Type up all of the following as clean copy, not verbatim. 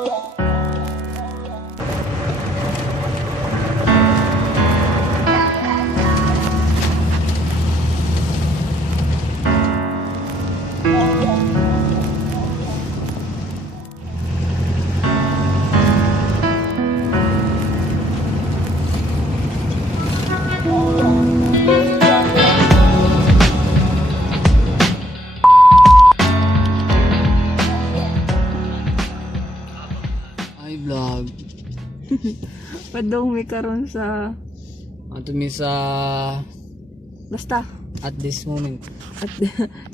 Vlog. Padong may karon sa Ato mi sa basta at this moment. at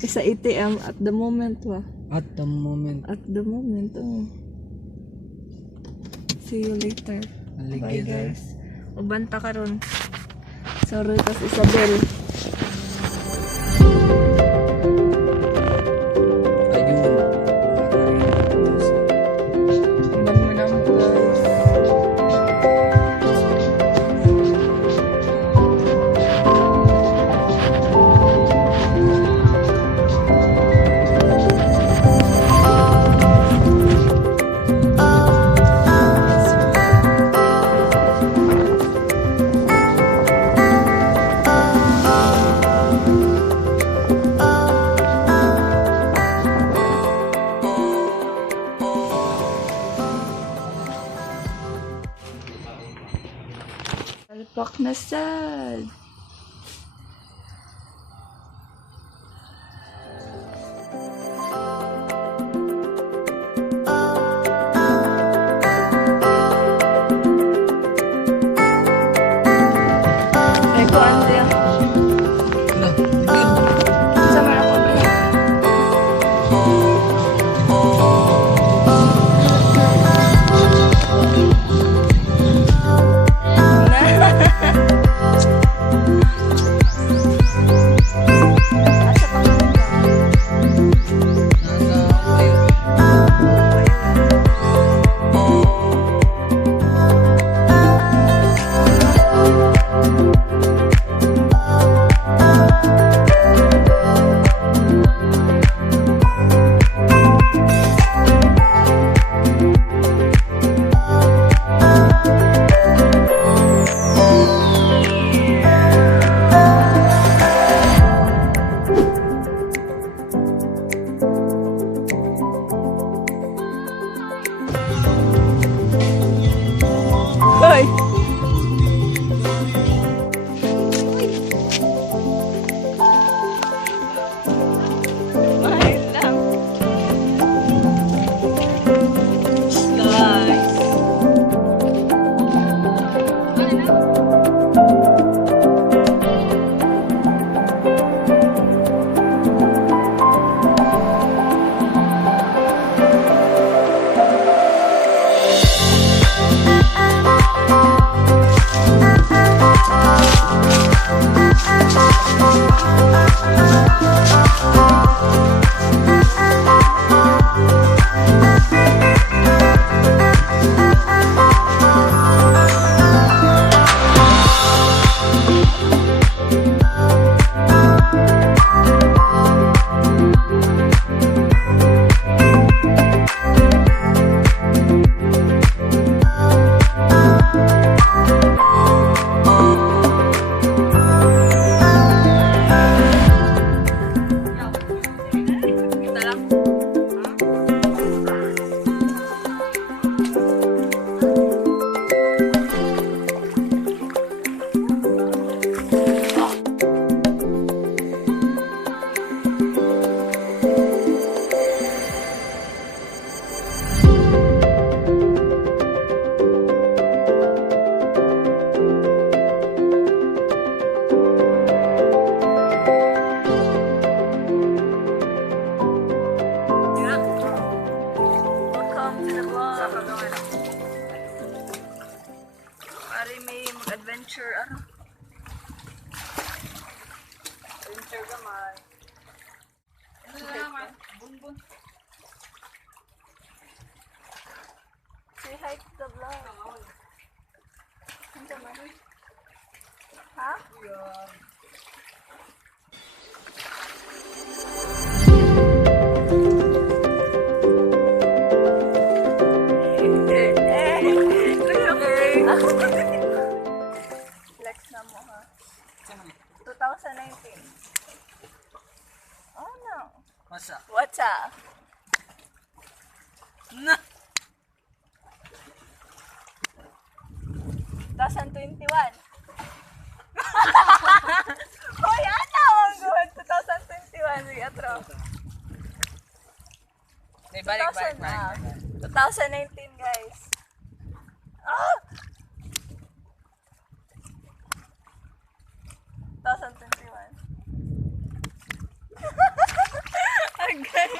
sa ATM at the moment wa. At the moment. At the moment. Oh. See you later. Bye Alligator. guys. Ubanta karon. Sorry tas Isabel. Ayun. Ban mo na mo guys. Alpak na sad. Eko Andrea. Sama ako ba? Hoy! Mahal lang. Guys. Pare may mag-adventure ano? Adventure gamay. Ano naman? Bunbun. Say hi to the vlog. Ano naman? Ha? Yeah. Flex na mo ha. 2019. Oh no. Masa? What's up? Na! 2021. Hoy, ano ang good? 2021. Sige, atro. Balik. 2019, guys. Ah! 2021. Okay.